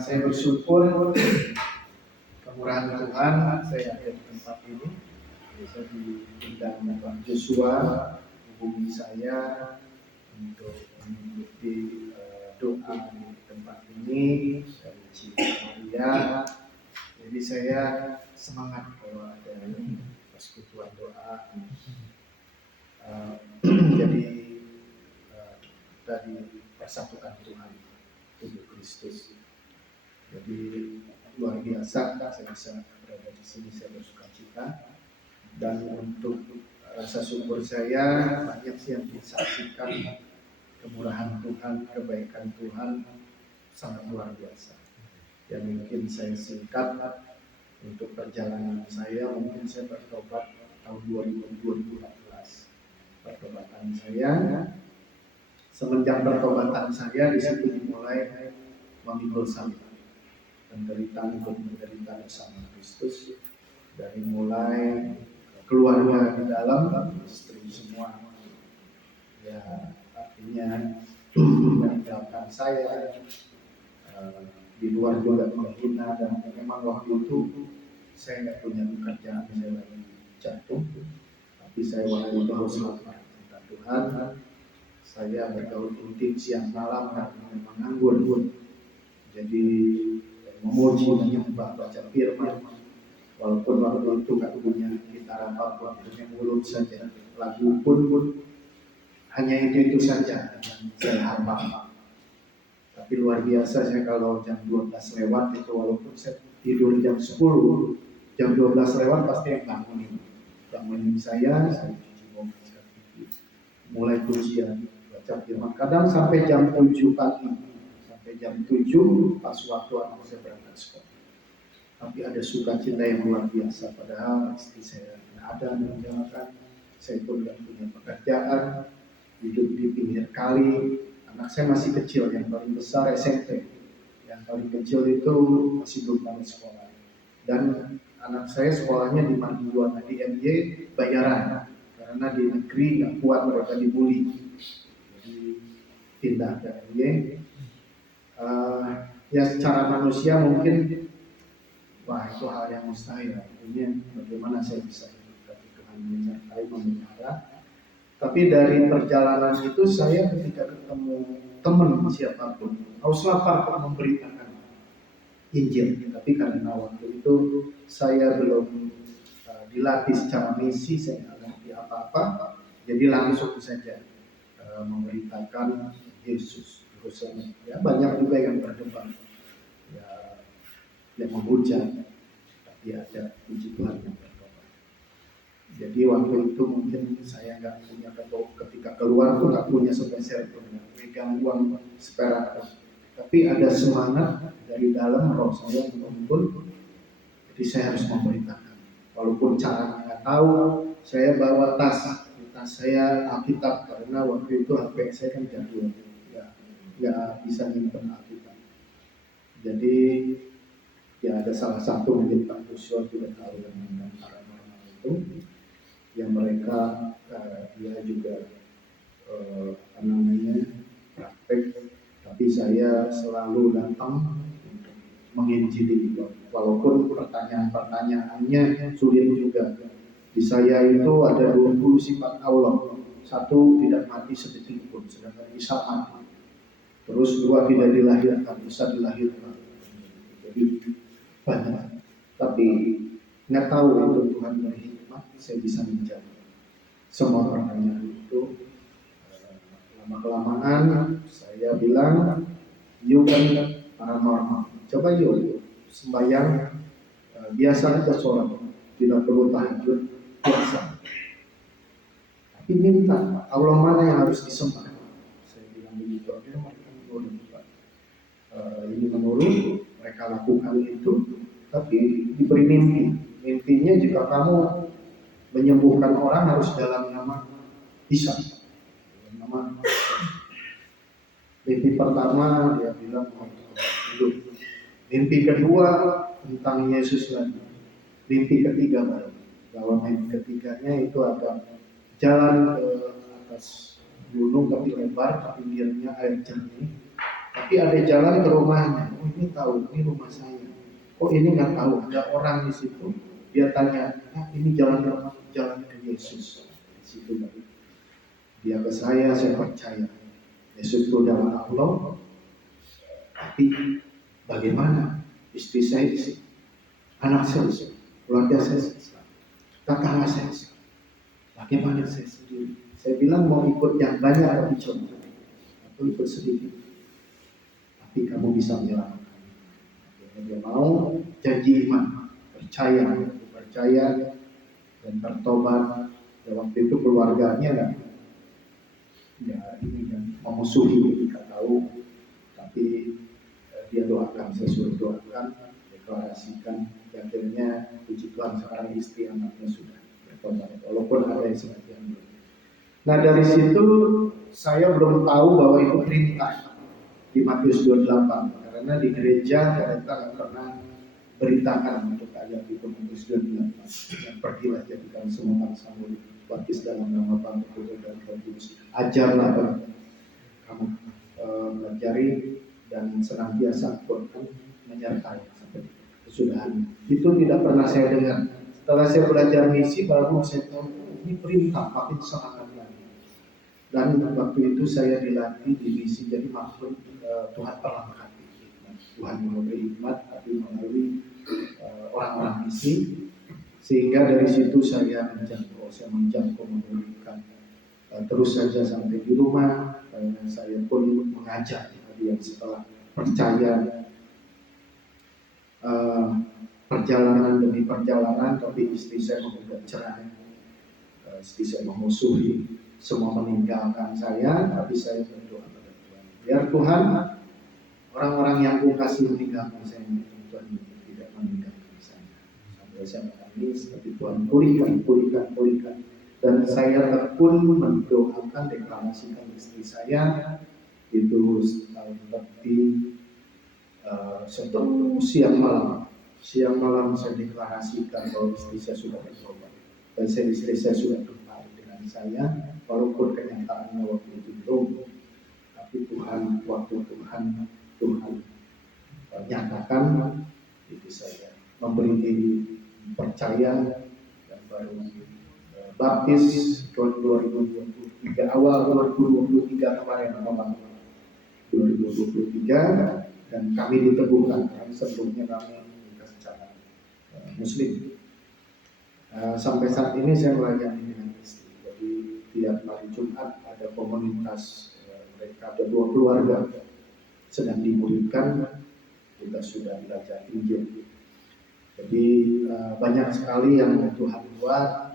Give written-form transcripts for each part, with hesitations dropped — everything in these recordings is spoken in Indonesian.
Saya bersyukur kemurahan Tuhan saya ada di tempat ini. Bisa diundang Pak Joshua hubungi saya untuk mengikuti doa di tempat ini dari Cina. Jadi saya semangat kalau ada persekutuan doa. Jadi dari persatukan Tuhan tubuh Kristus. Jadi luar biasa saya bisa berada di sini, saya bersuka cita. Dan untuk rasa syukur saya banyak sih yang disaksikan kemurahan Tuhan, kebaikan Tuhan sangat luar biasa. Ya mungkin saya singkat untuk perjalanan saya, mungkin saya bertobat tahun 2014. Pertobatan saya, semenjak pertobatan saya di situ dimulai memikul salib, penderitaan bersama Kristus, dari mulai keluarga di dalam, istri semua, ya artinya meninggalkan saya, di luar juga menghina, dan memang waktu itu saya nggak punya pekerjaan, saya lagi jatuh, tapi saya waktu itu harus lapar. Kata Tuhan, saya bergaul rutin siang malam karena memang nganggur, jadi memuji menyembah baca firman, walaupun waktu itu nggak punya gitar apapun, punya mulut saja, lagu pun hanya itu saja yang saya hafal. Tapi luar biasa, saya kalau jam 12 lewat itu, walaupun saya tidur jam 10, jam 12 lewat pasti yang bangunin saya cuci mobil, mulai pujian, baca firman, kadang sampai jam 7 pagi, sampai jam 7 pas waktu anak saya berangkat sekolah. Tapi ada sukacita yang luar biasa, padahal istri saya tidak ada meninggalkan, saya pun tidak punya pekerjaan, hidup di pinggir kali. Anak saya masih kecil, yang paling besar SMP, yang paling kecil itu masih belum tamat sekolah. Dan anak saya sekolahnya di Mardiluan, di MY bayaran, karena di negeri nggak kuat, mereka dibully, jadi pindah ke MY. Ya secara manusia mungkin, wah itu hal yang mustahil. Ini bagaimana saya bisa hidup, tapi Tuhan menyertai, memelihara. Tapi dari perjalanan itu saya ketika ketemu teman siapapun, harus lapar memberitakan Injil. Tapi karena waktu itu saya belum dilatih secara misi, saya nggak ngerti apa-apa, jadi langsung saja memberitakan Yesus. Terus ya banyak juga yang berdebat, ya, yang menghujat, tapi ada puji Tuhan yang bertobat. Jadi waktu itu mungkin saya nggak punya, ketika keluar tuh nggak punya sepeser pun, nggak pegang uang seperak. Tapi ada semangat dari dalam roh saya menuntun, jadi saya harus memberitakan. Walaupun caranya nggak tahu, saya bawa tas saya Alkitab, karena waktu itu HP saya kan jadul, nggak bisa nyimpen Alkitab. Jadi ya ada salah satu mungkin Pak Kusyo tidak tahu tentang paranormal itu, yang mereka dia juga praktek, tapi saya selalu datang untuk menginjili, walaupun pertanyaan-pertanyaannya sulit juga. Di saya itu ada 20 sifat Allah, satu tidak mati sedetik pun, sedangkan Isa mati. Terus dua tidak dilahirkan, Isa dilahirkan. Jadi banyak, tapi nggak tahu itu Tuhan berhikmat, saya bisa menjawab semua pertanyaan itu. Lama-kelamaan saya bilang, yuk kan paranormal, coba yuk sembahyang biasa aja sholat, tidak perlu tahajud, biasa. Tapi minta Allah mana yang harus disembah. Saya bilang begitu, akhirnya mereka menurut ini menurut, mereka lakukan itu, tapi diberi mimpi. Mimpinya jika kamu menyembuhkan orang harus dalam nama Isa. Nama. Mimpi pertama dia bilang hidup. Mimpi kedua tentang Yesus lagi. Mimpi ketiga baru. Bahwa mimpi ketiganya itu ada jalan ke atas gunung tapi lebar, pinggirnya air jernih. Tapi ada jalan ke rumahnya. Oh ini tahu, ini rumah saya. Oh ini nggak tahu, ada orang di situ. Dia tanya, ini jalan ke Yesus. Di situ baru. Dia ke saya percaya. Yesus itu adalah Allah. Tapi bagaimana istri saya, anak saya, keluarga saya, tetangga saya, bagaimana saya sendiri? Saya bilang mau ikut yang banyak tapi coba, atau ikut sedikit. Tapi kamu bisa menyelamatkan. Dia mau janji iman, percaya dan bertobat. Dan waktu itu keluarganya kan, ya ini kan memusuhi ketika tahu, tapi dia doakan, saya suruh doakan, deklarasikan, akhirnya puji Tuhan sekarang istri anaknya sudah bertobat, walaupun ada yang sebagian belum. Nah dari situ saya belum tahu bahwa itu perintah di Matius 28, karena di gereja mereka nggak pernah beritakan untuk ayat itu Matius 28 yang pergilah jadikan semua bangsa murid, baptis dalam nama Bapa, Putra dan Roh Kudus, ajarlah kamu pelajari dan senantiasa kuatkan menyertai sampai kesudahan. Itu tidak pernah saya dengar. Setelah saya belajar misi, baru saya tahu ini perintah, tapi semangat lagi. Dan waktu itu saya dilatih di misi, jadi maksud Tuhan pernah berkati. Tuhan memberi hikmat, tapi melalui orang-orang misi, sehingga dari situ saya menjangkau memberikan. Terus saja sampai di rumah, saya pun mengajar yang setelah percaya perjalanan demi perjalanan, tapi istri saya menggugat cerai, istri saya memusuhi, semua meninggalkan saya, tapi saya berdoa pada Tuhan. Biar Tuhan, orang-orang yang Kukasih meninggalkan saya, Tuhan tidak meninggalkan saya. Sampai saya menangis, tapi Tuhan pulihkan. Dan saya pun mendoakan, deklarasikan istri saya, itu seperti satu siang malam saya deklarasikan bahwa istri saya sudah bertobat. Dan istri saya sudah kembali dengan saya, walaupun kenyataannya waktu itu belum. Tapi waktu Tuhan nyatakan, itu saya memberi diri, percaya, dan baru baptis tahun 2023, awal 2023 kemarin, 2023, dan kami diteguhkan. Sebelumnya kami secara Muslim. Sampai saat ini saya melayani dengan istri. Jadi tiap hari Jumat ada komunitas, mereka ada 2 keluarga sedang dimuridkan, kita sudah belajar Injil. Jadi banyak sekali yang Tuhan buat,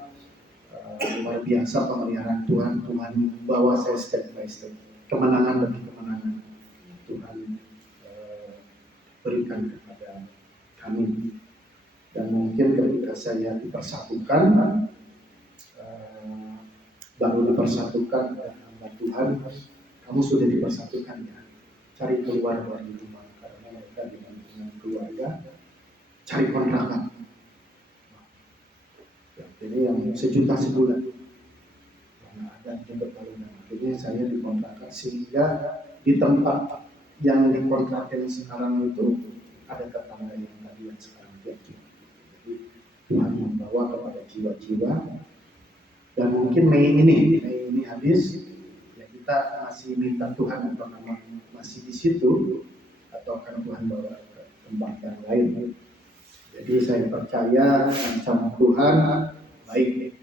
luar biasa pemeliharaan Tuhan bawa saya step by step, kemenangan demi kemenangan Tuhan berikan kepada kami. Dan mungkin ketika saya dipersatukan, baru dipersatukan oleh hamba Tuhan, kamu sudah dipersatukan ya, cari keluar dari rumah, karena mereka dengan keluarga cari kontrakan. Jadi yang 1 juta sebulan, karena ada juga bangunan. Akhirnya saya dikontrakkan, sehingga di tempat yang dikontrakin sekarang itu ada tetangga yang tadi yang sekarang jadi. Jadi Tuhan membawa kepada jiwa-jiwa. Dan mungkin Mei ini habis, ya kita masih minta Tuhan apakah masih di situ atau akan Tuhan bawa ke tempat yang lain. Jadi saya percaya rencana Tuhan baik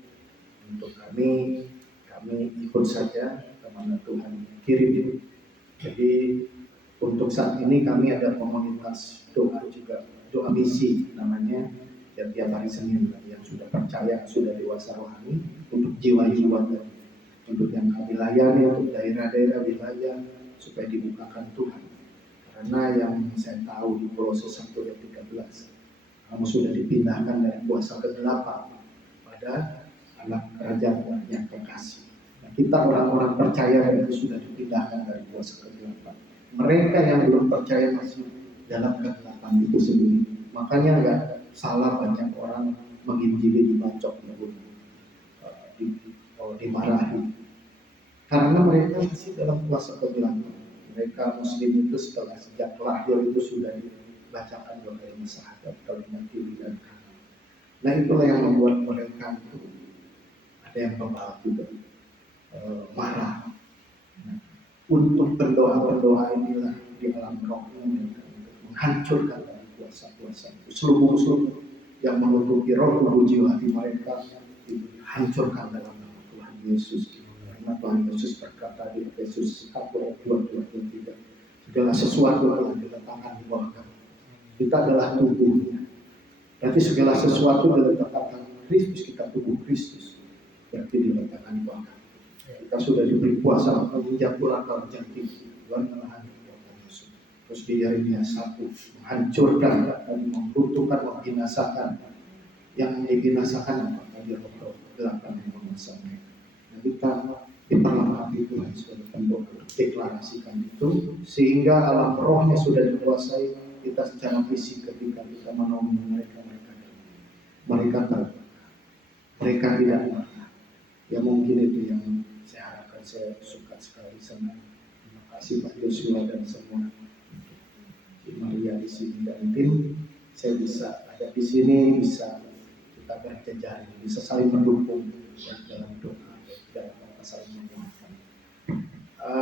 untuk kami ikut saja kemana Tuhan kirim. Jadi untuk saat ini kami ada komunitas doa juga, doa misi namanya, ya tiap hari Senin yang sudah percaya, sudah dewasa rohani, untuk jiwa-jiwa dan untuk yang kami layani, untuk daerah-daerah wilayah supaya dibukakan Tuhan. Karena yang saya tahu di Kolose 1 ayat 13, kamu sudah dipindahkan dari kuasa kegelapan pada anak kerajaan yang kekasih. Nah, kita orang-orang percaya itu sudah dipindahkan dari kuasa kegelapan. Mereka yang belum percaya masih dalam kegelapan itu sendiri. Makanya nggak salah banyak orang menginjili, dibacok, dimarahi. Karena mereka masih dalam kuasa kegelapan. Mereka Muslim itu sejak lahir itu sudah dibacakan dua kalimat syahadat, kalimat kiri dan kanan. Nah itulah yang membuat mereka itu ada yang pembalap juga marah. Nah, untuk pendoa inilah di alam rohnya mereka menghancurkan dari kuasa-kuasa itu. Selubung-selubung yang menutupi roh, tubuh, jiwa hati mereka dihancurkan dalam nama Tuhan Yesus. Karena Tuhan Yesus berkata di Efesus 1 ayat 2-3, segala sesuatu telah diletakkan di bawah kami. Kita adalah tubuhnya. Berarti segala sesuatu diletakkan Kristus, kita tubuh Kristus. Berarti diletakkan di bawah kami. Kita sudah diberi kuasa menginjak pulang ke jantung Tuhan menahan kekuatan musuh. Terus di Yeremia 1 menghancurkan, meruntuhkan, membinasakan. Yang dibinasakan apa? Dia bergelapkan yang menguasai mereka. Nah kita diperlengkapi Tuhan sebagai pendoa untuk deklarasikan itu, sehingga alam rohnya sudah dikuasai kita secara fisik. Ketika kita menolong mereka tidak marah. Ya mungkin itu yang saya harapkan. Saya suka sekali, senang. Terima kasih Pak Yosua dan semua. Maria di sini dan tim, saya bisa ada di sini, bisa kita berjejaring, bisa saling mendukung dalam doa dan saling mendoakan.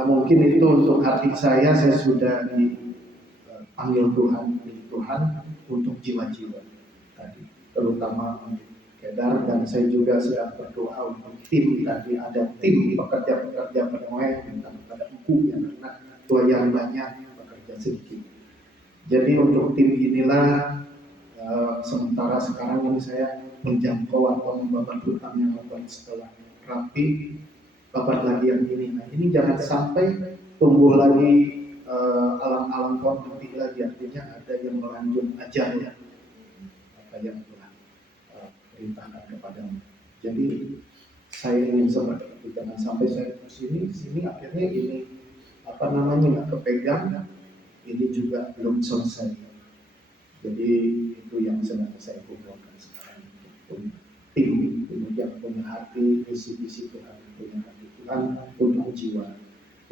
Mungkin itu untuk hati saya sudah dipanggil Tuhan untuk jiwa-jiwa tadi, terutama untuk Kedar, dan saya juga sedang berdoa untuk tim tadi, ada tim pekerja-pekerja penuh minta kepada Ibu yang karena yang banyak pekerja sedikit. Jadi untuk tim inilah sementara sekarang ini saya menjangkau atau membabat hutang yang baik setelah rapi, babat lagi yang ini. Nah ini jangan sampai tumbuh lagi alam-alam konflik lagi, artinya ada yang melanjut ajarnya apa yang Tuhan perintahkan kepadamu. Jadi saya ingin seperti itu, jangan sampai saya sini akhirnya ini nggak kepegang, ini juga belum selesai. Jadi itu yang sedang saya kumpulkan sekarang untuk tim, kemudian punya hati, visi Tuhan, punya hati Tuhan untuk jiwa.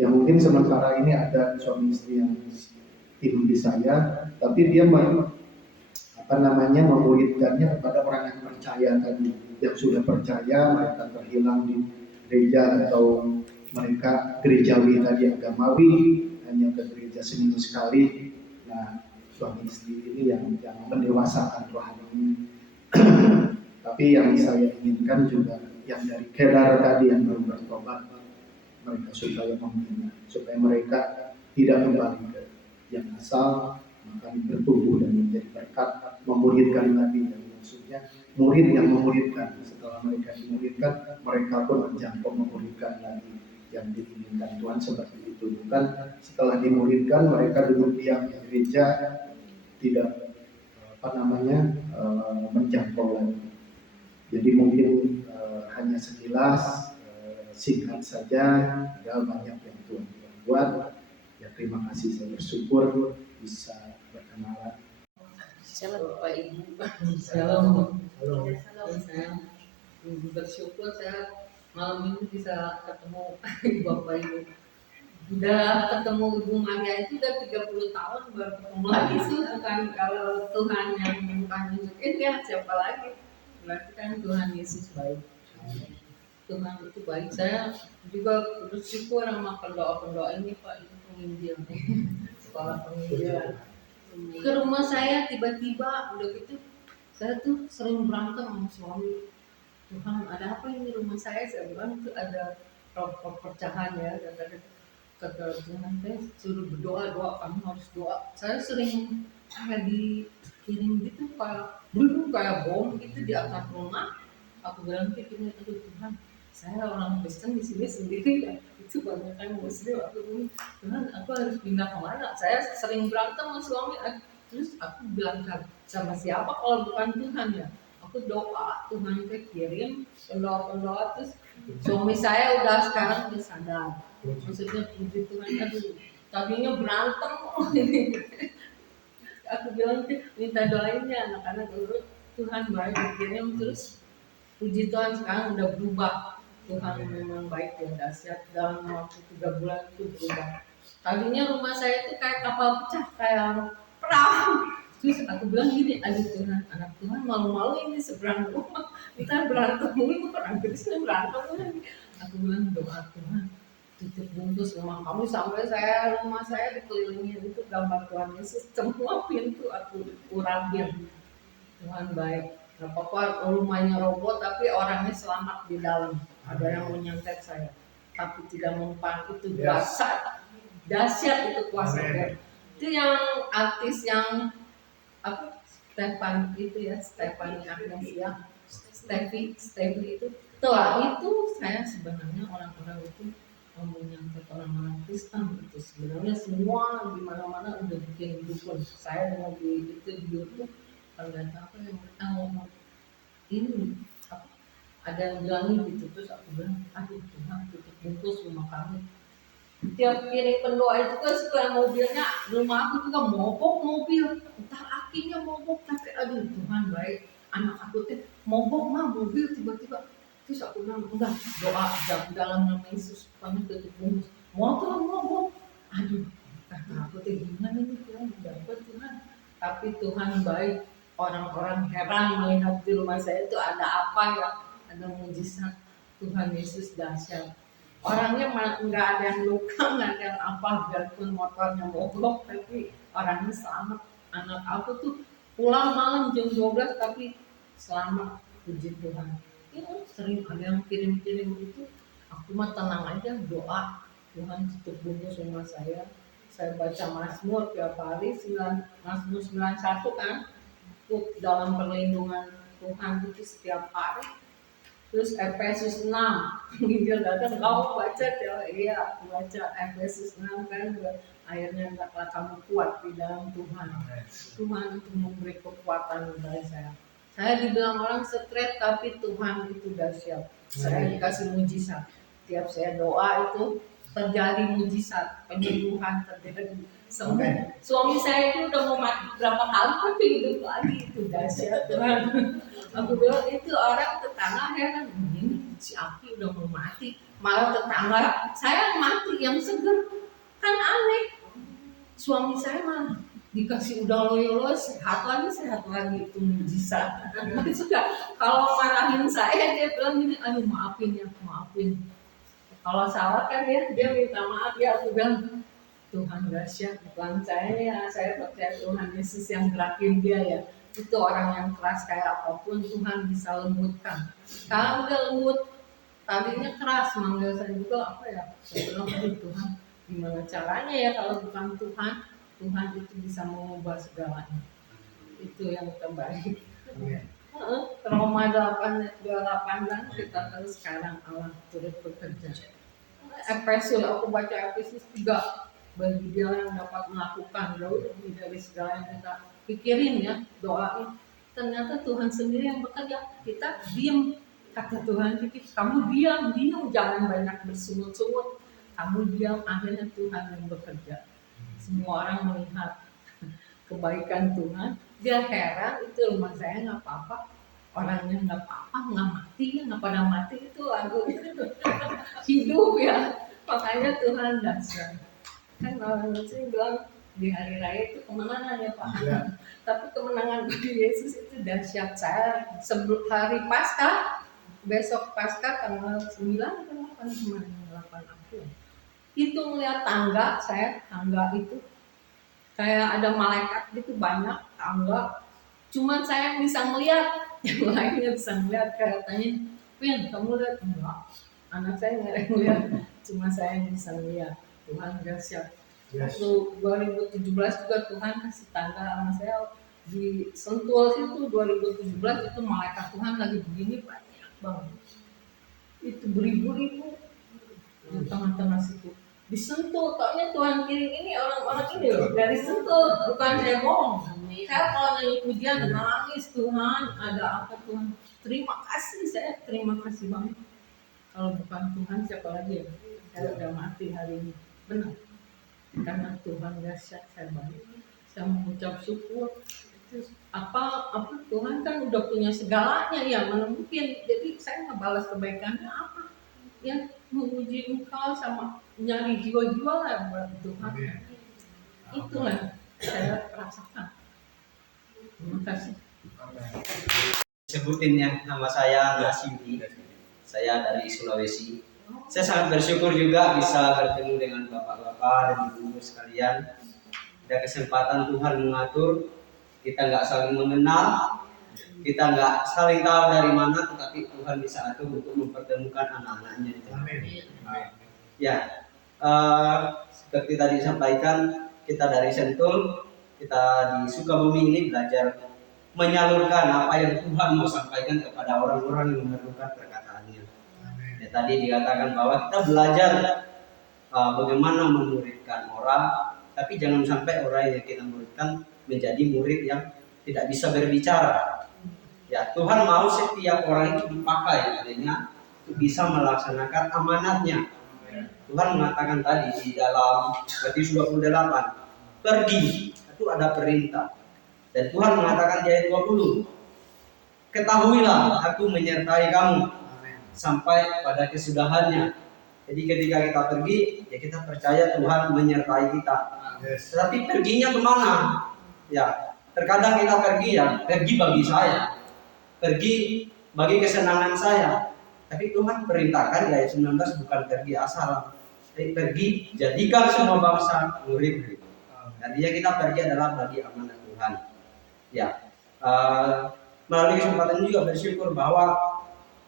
Yang mungkin sementara ini ada suami istri yang tim di saya, tapi dia memuridkannya kepada orang yang percaya tadi, yang sudah percaya, mereka terhilang di gereja atau mereka gerejawi tadi, agamawi, hanya ke gereja seminggu sekali. Nah, suami istri ini yang mendewasakan rohani. Tapi yang saya inginkan juga yang dari Kedar tadi yang belum bertobat, mereka supaya membina, supaya mereka tidak kembali ke yang asal, maka bertumbuh dan menjadi berkat, memuridkan lagi, dan maksudnya murid yang memuridkan. Setelah mereka dimuridkan, mereka pun menjangkau memuridkan lagi yang diinginkan Tuhan seperti itu. Bukan setelah dimuridkan mereka duduk diam di gereja, tidak menjangkau lagi. Jadi mungkin hanya sekilas, singkat saja, tidak banyak yang Tuhan buat. Ya terima kasih, saya bersyukur bisa berkenalan. Shalom Bapak Ibu. Shalom. Saya bersyukur saya malam ini bisa ketemu Bapak Ibu. Udah ketemu Ibu Maria itu udah 30 tahun baru ketemu lagi sih. Bukan kalau Tuhan yang bukan nunjukin ya siapa lagi. Berarti kan Tuhan Yesus baik. Tuhan itu baik. Saya juga bersyukur sama pendoa-pendoa ini Pak, itu penginjil nih. Sekolah penginjilan. Ke rumah saya tiba-tiba udah gitu, saya tuh sering berantem sama suami. Tuhan, ada apa ini rumah saya bilang itu ada perpecahan ya, kata Tuhan teh suruh berdoa, kamu harus doa. Saya sering kayak dikirim gitu, kayak bom gitu di atap rumah. Aku bilang kayak gini, aduh Tuhan, saya orang Kristen di sini sendiri ya, itu banyak kan Muslim. Aku bilang, Tuhan, aku harus pindah kemana? Saya sering berantem sama suami. Terus aku bilang sama siapa kalau bukan Tuhan ya? Aku doa, Tuhan kirim pendoa, terus suami saya udah sekarang udah sadar. Maksudnya puji Tuhan, aduh tadinya berantem ini. Aku bilang minta doainnya anak-anak dulu, Tuhan baik kirim, terus puji Tuhan sekarang udah berubah. Tuhan memang baik dan dahsyat, dalam waktu 3 bulan itu berubah. Tadinya rumah saya itu kayak kapal pecah, kayak perang. Terus aku bilang gini, aduh Tuhan, anak Tuhan malu-malu ini seberang rumah, kita berantem mulu, orang Kristen berantem lagi. Aku bilang doa Tuhan, tutup bungkus rumah kamu sampai rumah saya dikelilingi itu gambar Tuhan Yesus, semua pintu aku uragin. Tuhan baik. Gak apa-apa rumahnya roboh tapi orangnya selamat di dalam. Ada yang menyantet saya, tapi tidak mempan. Itu dahsyat itu kuasa Tuhan. Itu yang artis yang Stefan itu ya, Stefan Agnesia, Steffi itu. Setelah itu saya sebenarnya orang-orang itu menyantet orang-orang Kristen itu sebenarnya semua di mana-mana udah bikin dukun. Saya mau di YouTube nggak tahu apa yang mereka ngomong ini ada yang bilangin gitu, terus aku bilang aduh Tuhan tutup bungkus rumah kami. Tiap kirim pendoa itu kan suka mobilnya, rumah aku juga mogok mobil, entar akinya mogok, tapi aduh Tuhan baik, anak aku tuh mogok mah mobil tiba-tiba. Terus aku bilang enggak, doa dalam nama Yesus kami tutup bungkus, motor mogok, aduh kata aku tuh gimana nih Tuhan, dapat Tuhan tapi Tuhan baik. Orang-orang heran melihat di rumah saya itu ada apa ya, ada mujizat. Tuhan Yesus dahsyat. Orangnya nggak ada yang luka, nggak ada yang apa, biarpun motornya mogok, tapi orangnya selamat. Anak aku tuh pulang malam jam 12 tapi selamat, puji Tuhan. Ya, sering ada yang kirim-kirim gitu, aku mah tenang aja, doa Tuhan tutup bungkus rumah saya baca Mazmur tiap hari, Mazmur 91 kan, untuk dalam perlindungan Tuhan itu setiap hari. Terus Efesus 6, Injil datang, kamu baca ya? Iya, aku baca Efesus 6 kan, akhirnya hendaklah kamu kuat di dalam Tuhan. Tuhan itu memberi kekuatan kepada saya. Saya dibilang orang stres, tapi Tuhan itu dahsyat. Saya dikasih mujizat. Tiap saya doa itu terjadi mujizat, penyembuhan terjadi, sembuh. Suami saya itu udah mau mati berapa kali tapi hidup lagi, itu dahsyat Tuhan. Aku bilang itu orang tetangga heran, ini si Aki udah mau mati, malah tetangga saya mati yang seger, kan aneh. Suami saya mah dikasih udah loyo-loyo sehat lagi itu mujizat. Juga kalau marahin saya dia bilang gini, aduh maafin ya, maafin. Kalau salah kan ya dia minta maaf ya, aku bilang Tuhan dahsyat, bukan saya percaya Tuhan Yesus yang gerakin dia ya. Itu orang yang keras kayak apapun Tuhan bisa lembutkan. Kalau udah lembut, tadinya keras manggil saya juga apa ya, saya bilang Tuhan gimana caranya ya kalau bukan Tuhan, Tuhan itu bisa mengubah segalanya. Itu yang terbaik. Roma 8:28 kita terus sekarang Allah turut bekerja. Efesus, aku baca Efesus 3, bagi dia yang dapat melakukan jauh lebih dari segala yang kita pikirin ya, doain. Ternyata Tuhan sendiri yang bekerja, kita diam. Kata Tuhan, kamu diam, jangan banyak bersungut-sungut. Kamu diam, akhirnya Tuhan yang bekerja. Semua orang melihat kebaikan Tuhan, dia heran, itu rumah saya nggak apa-apa, orangnya nggak apa-apa, nggak mati, nggak pada mati, itu lagu hidup ya. Makanya Tuhan dahsyat. Kan orang Muslim bilang di hari raya itu kemenangan ya Pak. Ya. Tapi kemenangan bagi Yesus itu dahsyat. Saya sebelum hari Paskah, besok Paskah tanggal 9 atau 8 kemarin, 8 April. Itu melihat tangga itu kayak ada malaikat gitu, banyak tangga. Cuman saya bisa melihat, yang lainnya bisa melihat. Katanya, Pin, kamu lihat enggak? Anak saya nggak ada yang lihat, cuma saya yang bisa lihat. Tuhan dahsyat. Waktu 2017 juga Tuhan kasih tanda sama saya di Sentul itu 2017 itu malaikat Tuhan lagi begini banyak banget. Itu beribu-ribu di tengah-tengah situ. Di Sentul, taunya Tuhan kirim ini orang-orang ini loh dari Sentul, bukan saya bohong. Saya kalau nyanyi pujian nangis, Tuhan ada apa Tuhan? Terima kasih banget. Kalau bukan Tuhan siapa lagi ya? Saya udah mati hari ini. Benar. Karena Tuhan dahsyat, saya baik. Saya mengucap syukur. Apa Tuhan kan udah punya segalanya ya, mana mungkin. Jadi saya ngebalas kebaikannya apa? Ya memuji Engkau sama nyari jiwa-jiwa lah buat Tuhan. Itulah saya rasakan. Terima kasih. Sebutin ya, nama saya Nasimi. Saya dari Sulawesi. Saya sangat bersyukur juga bisa bertemu dengan bapak-bapak dan ibu-ibu sekalian. Ada kesempatan Tuhan mengatur, kita nggak saling mengenal, kita nggak saling tahu dari mana, tetapi Tuhan bisa atur untuk mempertemukan anak-anaknya di tengah. Ya, seperti tadi disampaikan, kita dari Sentul, kita di Sukabumi ini belajar menyalurkan apa yang Tuhan mau sampaikan kepada orang-orang yang memerlukan perkataannya. Ya, tadi dikatakan bahwa kita belajar bagaimana memuridkan orang, tapi jangan sampai orang yang kita muridkan menjadi murid yang tidak bisa berbicara. Ya, Tuhan mau setiap orang itu dipakai adanya untuk bisa melaksanakan amanatnya. Tuhan mengatakan tadi di dalam Matius 28, pergi, itu ada perintah. Dan Tuhan mengatakan di ayat 20, ketahuilah aku menyertai kamu sampai pada kesudahannya. Jadi ketika kita pergi, ya kita percaya Tuhan menyertai kita. Tetapi perginya kemana? Ya, Terkadang kita pergi bagi saya, pergi bagi kesenangan saya. Tapi Tuhan perintahkan di ayat 19 bukan pergi asal, tapi pergi jadikan semua bangsa murid. Artinya kita pergi adalah bagi amanat Tuhan. Ya, melalui kesempatan ini juga bersyukur bahwa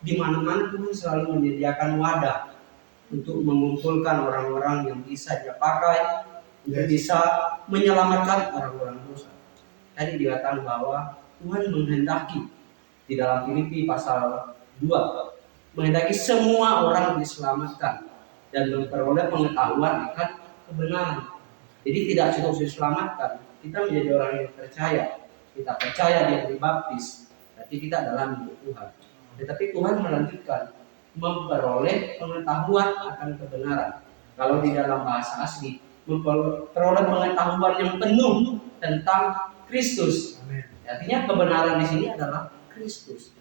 di mana-mana Tuhan selalu menyediakan wadah untuk mengumpulkan orang-orang yang bisa dia pakai untuk bisa menyelamatkan orang-orang dosa. Tadi dikatakan bahwa Tuhan menghendaki di dalam Filipi pasal 2 menghendaki semua orang diselamatkan dan memperoleh pengetahuan akan kebenaran. Jadi tidak cukup diselamatkan, kita menjadi orang yang percaya. Kita percaya dia dibaptis, berarti kita adalah milik Tuhan. Tetapi Tuhan melanjutkan memperoleh pengetahuan akan kebenaran. Kalau di dalam bahasa asli, memperoleh pengetahuan yang penuh tentang Kristus. Artinya kebenaran di sini adalah Kristus.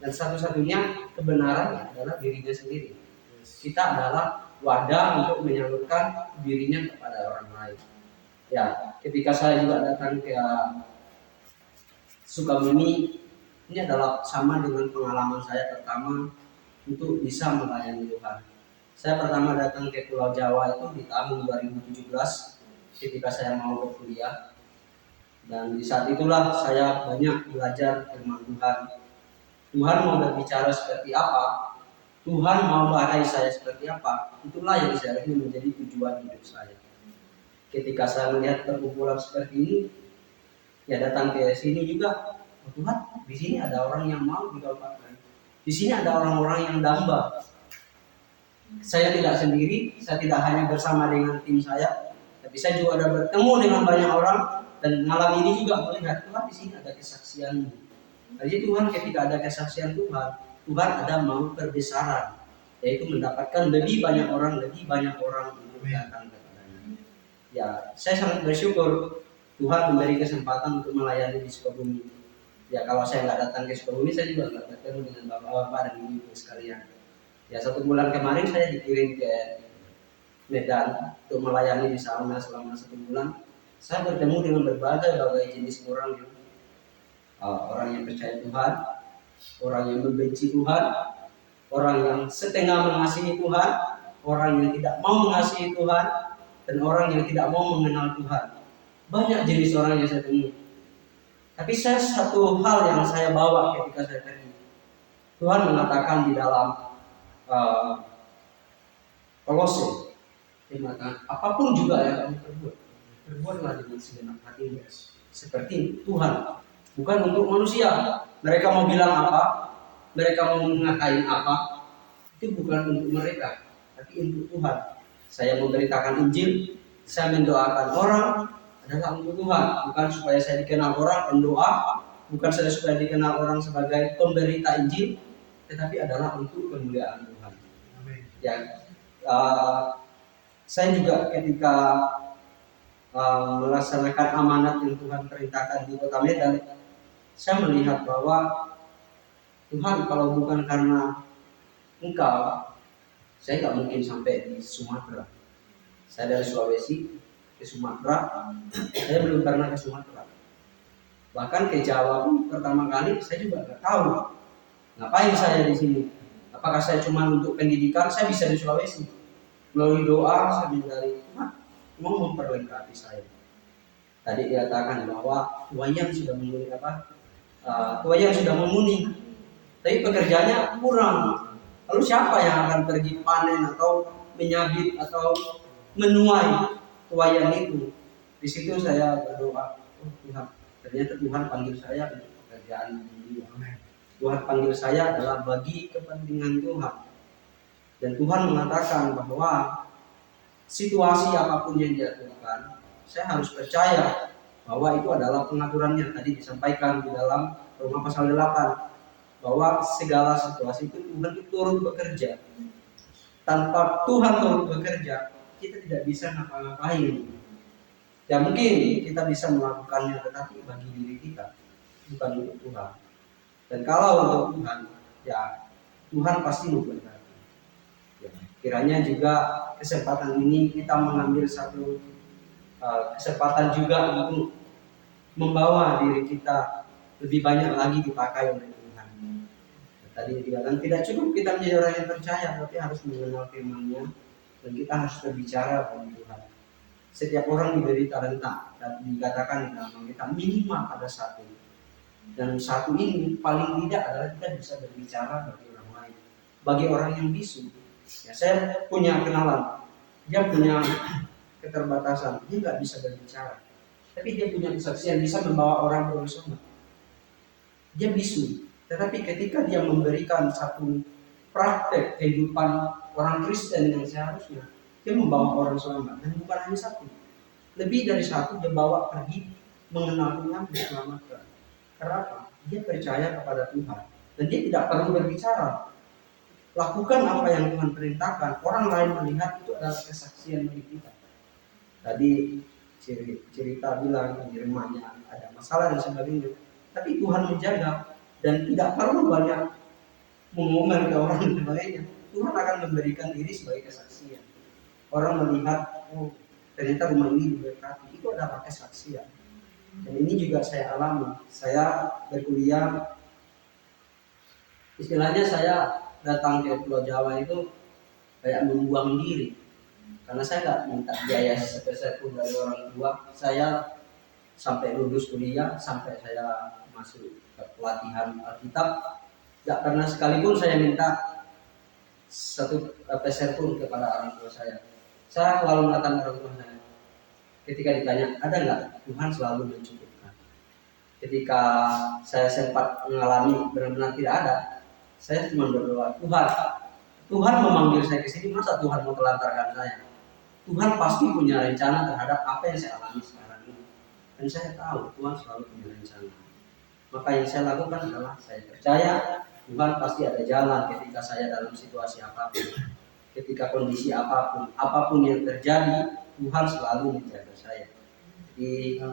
Dan satu-satunya kebenaran adalah dirinya sendiri. Kita adalah wadah untuk menyalurkan dirinya kepada orang lain. Ya, ketika saya juga datang ke Sukabumi, ini adalah sama dengan pengalaman saya pertama untuk bisa melayani Tuhan. Saya pertama datang ke Pulau Jawa itu di tahun 2017 ketika saya mau berkuliah. Dan di saat itulah saya banyak belajar firman Tuhan. Tuhan mau berbicara seperti apa, Tuhan mau marahi saya seperti apa, itulah yang seharusnya menjadi tujuan hidup saya. Ketika saya melihat perkumpulan seperti ini, ya datang ke sini juga, oh Tuhan, di sini ada orang yang mau dikau pakai, di sini ada orang-orang yang damba. Saya tidak sendiri, saya tidak hanya bersama dengan tim saya, tapi saya juga ada bertemu dengan banyak orang dan malam ini juga melihat Tuhan di sini ada kesaksianmu. Jadi Tuhan ketika ada kesaksian Tuhan ada mau perbesaran, yaitu mendapatkan lebih banyak orang untuk datang kepadanya. Ya, saya sangat bersyukur Tuhan memberi kesempatan untuk melayani di Sukabumi. Ya, kalau saya nggak datang ke Sukabumi, saya juga nggak bertemu dengan bapak-bapak dan ibu sekalian. Ya, 1 bulan kemarin saya dikirim ke Medan untuk melayani di sana selama 1 bulan. Saya bertemu dengan berbagai jenis orang yang percaya Tuhan, orang yang membenci Tuhan, orang yang setengah mengasihi Tuhan, orang yang tidak mau mengasihi Tuhan, dan orang yang tidak mau mengenal Tuhan. Banyak jenis orang yang saya temui. Tapi satu hal yang saya bawa ketika saya pergi, Tuhan mengatakan di dalam Kolose, dia mengatakan apapun juga yang kamu perbuat, perbuatlah dengan segenap hatimu seperti Tuhan. Bukan untuk manusia. Mereka mau bilang apa, mereka mau ngatain apa, itu bukan untuk mereka, tapi untuk Tuhan. Saya memberitakan Injil, saya mendoakan orang adalah untuk Tuhan, bukan supaya saya dikenal orang pendoa, bukan saya supaya dikenal orang sebagai pemberita Injil, tetapi adalah untuk kemuliaan Tuhan. Ya, saya juga ketika melaksanakan amanat yang Tuhan perintahkan di Kota Medan, saya melihat bahwa Tuhan, kalau bukan karena Engkau, saya nggak mungkin sampai di Sumatera. Saya dari Sulawesi ke Sumatera, saya belum pernah ke Sumatera. Bahkan ke Jawa pun pertama kali saya juga nggak tahu ngapain saya di sini. Apakah saya cuma untuk pendidikan? Saya bisa di Sulawesi. Melalui doa saya mencari Tuhan mau memperlengkapi saya. Tadi dikatakan bahwa wayang sudah memulai wayang sudah memuni, tapi pekerjaannya kurang. Lalu siapa yang akan pergi panen atau menyabit atau menuai wayang itu? Di situ saya berdoa, oh Tuhan, ternyata Tuhan panggil saya untuk pekerjaan ini. Tuhan panggil saya adalah bagi kepentingan Tuhan. Dan Tuhan mengatakan bahwa situasi apapun yang dia lakukan, saya harus percaya bahwa itu adalah pengaturannya. Tadi disampaikan di dalam Roma pasal 8 bahwa segala situasi itu Tuhan itu turut bekerja. Tanpa Tuhan turut bekerja, kita tidak bisa ngapa-ngapain. Ya mungkin kita bisa melakukannya, tetapi bagi diri kita, bukan untuk Tuhan. Dan kalau untuk Tuhan, ya Tuhan pasti memberkati. Ya, kiranya juga kesempatan ini kita mengambil satu kesempatan juga untuk membawa diri kita lebih banyak lagi dipakai oleh Tuhan. Tadi dikatakan tidak cukup kita menjadi orang yang percaya, tapi harus mengenal firman-Nya dan kita harus berbicara dengan Tuhan. Setiap orang diberi talenta dan dikatakan dalam kita minimal ada satu. Dan satu ini paling tidak adalah kita bisa berbicara bagi orang lain, bagi orang yang bisu. Ya, saya punya kenalan, dia punya keterbatasan, dia nggak bisa berbicara, tapi dia punya kesaksian bisa membawa orang bersolat. Dia bisu, tetapi ketika dia memberikan satu praktek kehidupan orang Kristen yang seharusnya, dia membawa orang selamat. Dan bukan hanya satu, lebih dari satu dia bawa pergi mengenal Tuhan, diselamatkan. Karena apa? Dia percaya kepada Tuhan dan dia tidak perlu berbicara. Lakukan apa yang Tuhan perintahkan. Orang lain melihat itu adalah kesaksian bagi kita. Tadi cerita bilang di rumahnya ada masalah dan sebagainya, tapi Tuhan menjaga dan tidak perlu banyak mengomel ke orang dan sebagainya. Tuhan akan memberikan diri sebagai kesaksian. Orang melihat, oh ternyata rumah ini diberkati, itu adalah kesaksian. Dan ini juga saya alami. Saya berkuliah, istilahnya saya datang ke Pulau Jawa itu kayak membuang diri, karena saya nggak minta biaya sepeser pun dari orang tua. Saya sampai lulus kuliah, sampai saya masuk ke pelatihan Alkitab, nggak pernah sekalipun saya minta satu peser pun kepada orang tua saya. Saya selalu mengatakan orang tua saya, ketika ditanya ada nggak, Tuhan selalu mencukupkan. Ketika saya sempat mengalami benar-benar tidak ada, saya cuma berdoa, Tuhan memanggil saya ke sini, masa Tuhan mau telantarkan saya? Tuhan pasti punya rencana terhadap apa yang saya alami sekarang ini. Dan saya tahu Tuhan selalu punya rencana. Maka yang saya lakukan adalah saya percaya Tuhan pasti ada jalan ketika saya dalam situasi apapun. Ketika kondisi apapun yang terjadi, Tuhan selalu menjaga saya. Jadi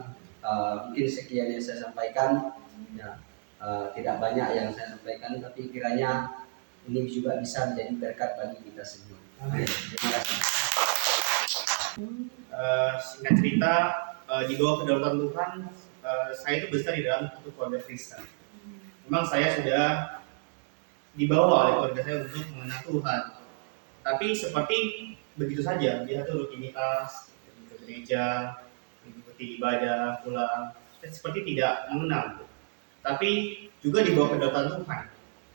mungkin sekian yang saya sampaikan. Ya, tidak banyak yang saya sampaikan, tapi kiranya ini juga bisa menjadi berkat bagi kita semua. Amin. Terima kasih. Singkat cerita, di bawah kedaulatan Tuhan, saya itu besar di dalam satu keluarga Kristen. Memang saya sudah dibawa oleh keluarga saya untuk mengenal Tuhan, tapi seperti begitu saja, dia itu rutinitas, ke gereja, mengikuti ibadah, pulang, dan seperti tidak mengenal. Tapi juga di bawah kedaulatan Tuhan.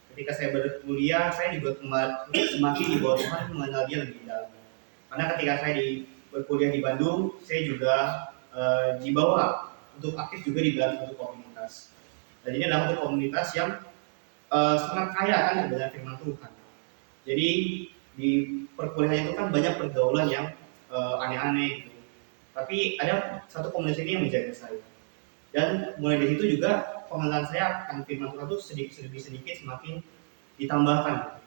Ketika saya berkuliah, saya juga semakin di bawah Tuhan mengenal Dia lebih dalam. Karena ketika saya berkuliah di Bandung, saya juga dibawa untuk aktif juga di dalam satu komunitas. Dan ini adalah satu komunitas yang sangat kaya kan dengan firman Tuhan. Jadi di perkuliahan itu kan banyak pergaulan yang aneh-aneh gitu. Tapi ada satu komunitas ini yang menjaga saya. Dan mulai dari situ juga pengenalan saya akan firman Tuhan itu sedikit semakin ditambahkan.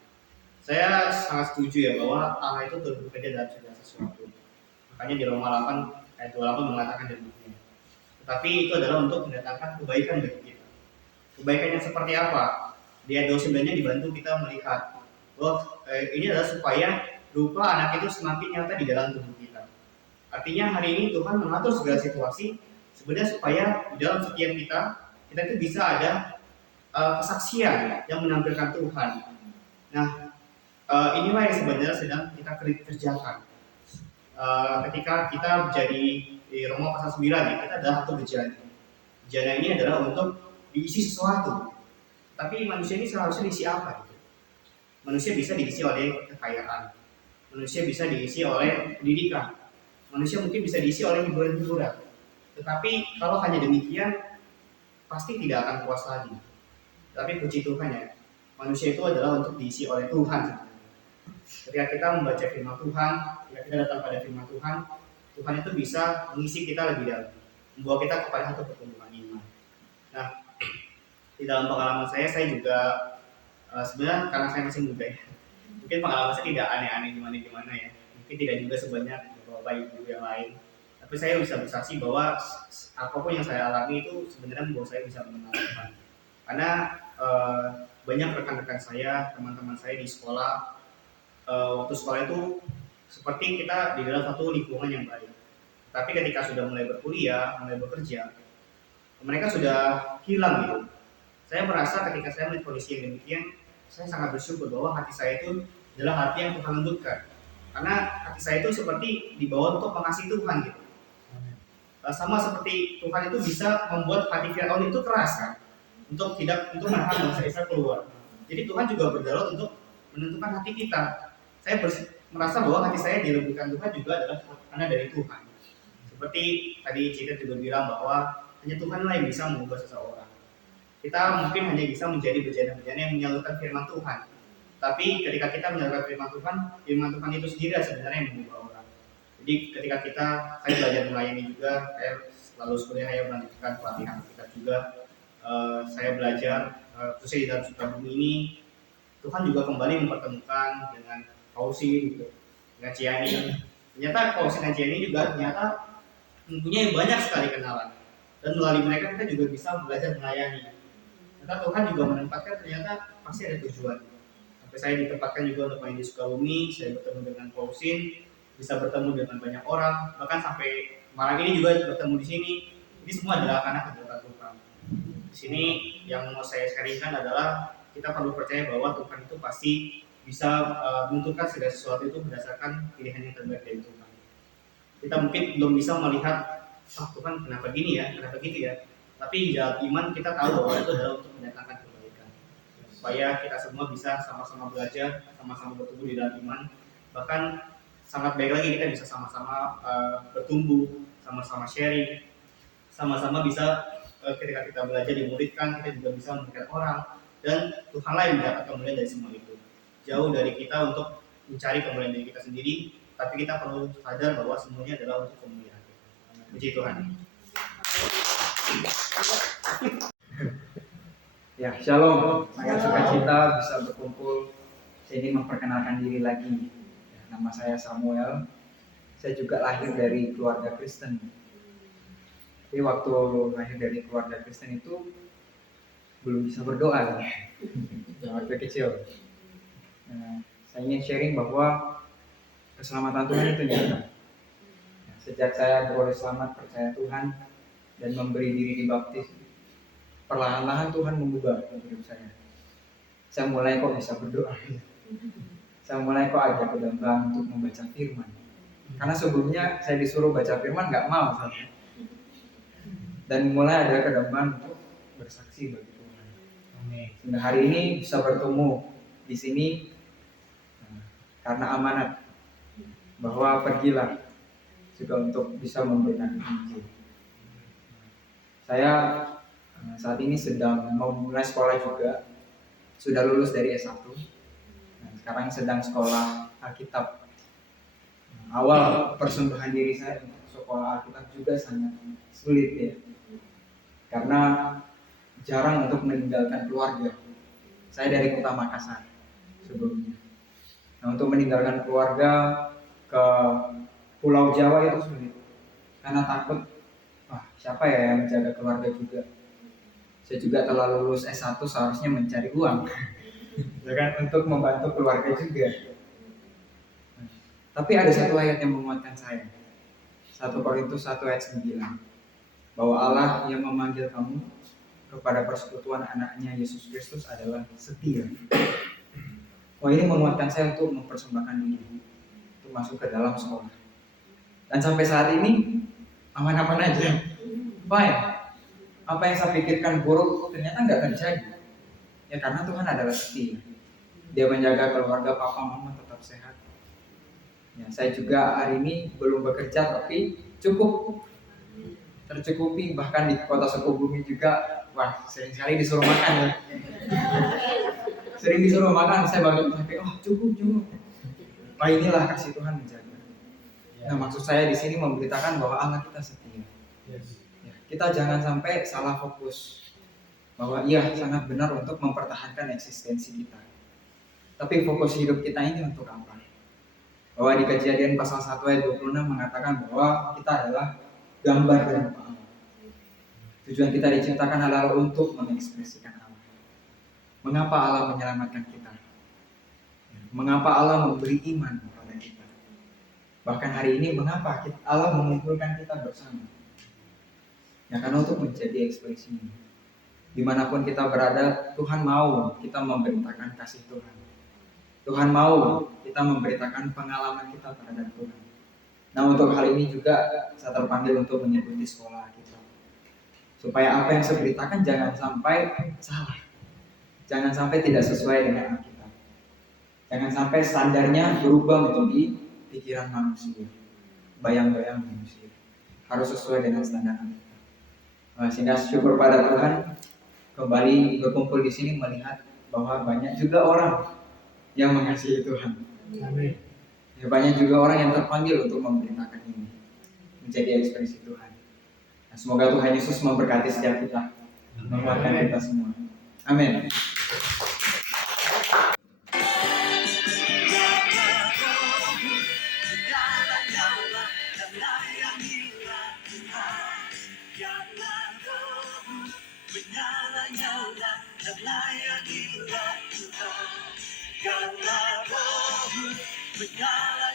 Saya sangat setuju ya bahwa Allah itu turut bekerja dalam segala sesuatu. Makanya di Roma 8 ayat 28 mengatakan demikian. Tetapi itu adalah untuk mendatangkan kebaikan bagi kita. Kebaikan yang seperti apa? Di ayat 29-nya dibantu kita melihat bahwa ini adalah supaya rupa anak itu semakin nyata di dalam tubuh kita. Artinya hari ini Tuhan mengatur segala situasi sebenarnya supaya di dalam setiap kita itu bisa ada kesaksian yang menampilkan Tuhan. Nah, inilah yang sebenarnya sedang kita kerjakan. Ketika kita menjadi di Roma pasal 9 ya, kita adalah satu bejana. Bejana ini adalah untuk diisi sesuatu. Tapi manusia ini seharusnya diisi apa? Manusia bisa diisi oleh kekayaan. Manusia bisa diisi oleh pendidikan. Manusia mungkin bisa diisi oleh hiburan-hiburan. Tetapi kalau hanya demikian, pasti tidak akan puas lagi. Tapi puji Tuhan ya, manusia itu adalah untuk diisi oleh Tuhan. Ketika kita membaca firman Tuhan, ketika kita datang pada firman Tuhan, Tuhan itu bisa mengisi kita lebih dalam, membawa kita kepada satu pertumbuhan iman. Nah, di dalam pengalaman saya juga sebenarnya karena saya masih muda ya, mungkin pengalaman saya tidak aneh-aneh gimana ya, mungkin tidak juga sebanyak bapak ibu yang lain. Tapi saya bisa bersaksi bahwa apapun yang saya alami itu sebenarnya membawa saya bisa mengenal Tuhan. Karena banyak rekan-rekan saya, teman-teman saya di sekolah, waktu sekolah itu seperti kita di dalam satu lingkungan yang baik. Tapi ketika sudah mulai berkuliah, mulai bekerja, mereka sudah hilang gitu. Saya merasa ketika saya melihat kondisi yang demikian, saya sangat bersyukur bahwa hati saya itu adalah hati yang Tuhan lembutkan. Karena hati saya itu seperti dibawa untuk mengasihi Tuhan gitu. Sama seperti Tuhan itu bisa membuat hati Firaun itu keras kan, untuk menahan bangsa Israel keluar. Jadi Tuhan juga berdalam untuk menentukan hati kita. Saya merasa bahwa hati saya dilembutkan Tuhan juga adalah karena dari Tuhan. Seperti tadi Cita juga bilang bahwa hanya Tuhan lah yang bisa mengubah seseorang. Kita mungkin hanya bisa menjadi bejana-bejana yang menyalurkan firman Tuhan. Tapi ketika kita menyalurkan firman Tuhan itu sendiri sebenarnya yang mengubah orang. Jadi ketika saya belajar melayani juga, saya lalu sebenarnya saya melanjutkan pelatihan kita juga. Saya belajar khususnya di dalam Sukabumi ini, Tuhan juga kembali mempertemukan dengan Fauzi gitu, dengan Ciani. Ternyata Fauzi dan Ciani juga ternyata mempunyai banyak sekali kenalan, dan melalui mereka kita juga bisa belajar melayani. Ternyata Tuhan juga menempatkan, ternyata pasti ada tujuan. Sampai saya ditempatkan juga untuk main di Sukabumi, saya bertemu dengan Fauzi, bisa bertemu dengan banyak orang, bahkan sampai malam ini juga bertemu di sini. Ini semua adalah karena kedaulatan Tuhan. Di sini yang mau saya sharingkan adalah kita perlu percaya bahwa Tuhan itu pasti bisa menentukan segala sesuatu itu berdasarkan pilihan yang terbaik dari Tuhan. Kita mungkin belum bisa melihat, Tuhan kenapa gini ya, kenapa gitu ya. Tapi di dalam iman kita tahu bahwa itu adalah untuk mendatangkan kebaikan. Supaya kita semua bisa sama-sama belajar, sama-sama bertumbuh di dalam iman. Bahkan sangat baik lagi kita bisa sama-sama bertumbuh, sama-sama sharing, sama-sama bisa ketika kita belajar dimuridkan, kita juga bisa memberikan orang, dan Tuhanlah yang mendapat kemuliaan dari semua itu. Jauh dari kita untuk mencari kemuliaan dari kita sendiri, tapi kita perlu sadar bahwa semuanya adalah untuk kemuliaan kita. Puji Tuhan. Ya, shalom. Sangat sukacita bisa berkumpul. Saya ingin memperkenalkan diri lagi. Nama saya Samuel. Saya juga lahir dari keluarga Kristen. Tapi waktu lahir dari keluarga Kristen itu belum bisa berdoa. Waktu kecil. Nah, saya ingin sharing bahwa keselamatan Tuhan itu nyata. Sejak saya beroleh selamat, percaya Tuhan, dan memberi diri dibaptis, perlahan-lahan Tuhan mengubah hidup saya. Saya mulai kok bisa berdoa. Saya mulai kok ada kedambaan untuk membaca firman. Karena sebelumnya saya disuruh baca firman nggak mau. Dan mulai ada kedambaan untuk bersaksi bagi Tuhan. Sehingga hari ini bisa bertemu di sini karena amanat bahwa pergilah juga untuk bisa memberitakan Injil. Saya saat ini sedang mau mulai sekolah juga, sudah lulus dari S1. Nah, sekarang sedang sekolah Alkitab. Awal persembahan diri saya untuk sekolah Alkitab juga sangat sulit ya, karena jarang untuk meninggalkan keluarga. Saya dari kota Makassar sebelumnya. Nah, untuk meninggalkan keluarga ke Pulau Jawa itu sulit, karena takut, siapa ya yang menjaga keluarga juga. Saya juga telah lulus S1 seharusnya mencari uang ya kan, untuk membantu keluarga juga. Tapi ada satu ayat yang menguatkan saya, 1 Korintus 1 ayat 9, bahwa Allah yang memanggil kamu kepada persekutuan anaknya Yesus Kristus adalah setia. Ini menguatkan saya untuk mempersembahkan diri untuk masuk ke dalam sekolah. Dan sampai saat ini aman-aman aja. Baik, apa yang saya pikirkan buruk ternyata nggak terjadi. Ya karena Tuhan adalah setia. Dia menjaga keluarga papa mama tetap sehat. Ya, saya juga hari ini belum bekerja tapi cukup tercukupi, bahkan di kota Sukabumi juga, sering sekali disuruh makan ya. Sering disuruh makan, saya bangun sampai cukup. Inilah kasih Tuhan menjaga. Nah, maksud saya di sini memberitakan bahwa Allah kita setia. Ya, kita jangan sampai salah fokus bahwa sangat benar untuk mempertahankan eksistensi kita. Tapi fokus hidup kita ini untuk apa? Bahwa di Kejadian pasal 1 ayat 26 mengatakan bahwa kita adalah gambar dan rupa Allah. Tujuan kita diciptakan adalah untuk mengekspresikan Allah. Mengapa Allah menyelamatkan kita? Mengapa Allah memberi iman kepada kita? Bahkan hari ini mengapa Allah mengumpulkan kita bersama? Ya karena untuk menjadi ekspresi. Dimanapun kita berada, Tuhan mau kita memberitakan kasih Tuhan. Tuhan mau kita memberitakan pengalaman kita terhadap Tuhan. Nah untuk hal ini juga saya terpanggil untuk mengikuti sekolah kita. Supaya apa yang saya beritakan jangan sampai salah. Jangan sampai tidak sesuai dengan Alkitab. Jangan sampai standarnya berubah menjadi pikiran manusia, bayang-bayang manusia. Harus sesuai dengan standar Alkitab. Sehingga syukur pada Tuhan, kembali berkumpul di sini melihat bahwa banyak juga orang yang mengasihi Tuhan. Amin. Ya, banyak juga orang yang terpanggil untuk memberitakan ini, menjadi ekspresi Tuhan. Nah, semoga Tuhan Yesus memberkati setiap kita, menguatkan kita semua. Amin. Karena rohmu menyala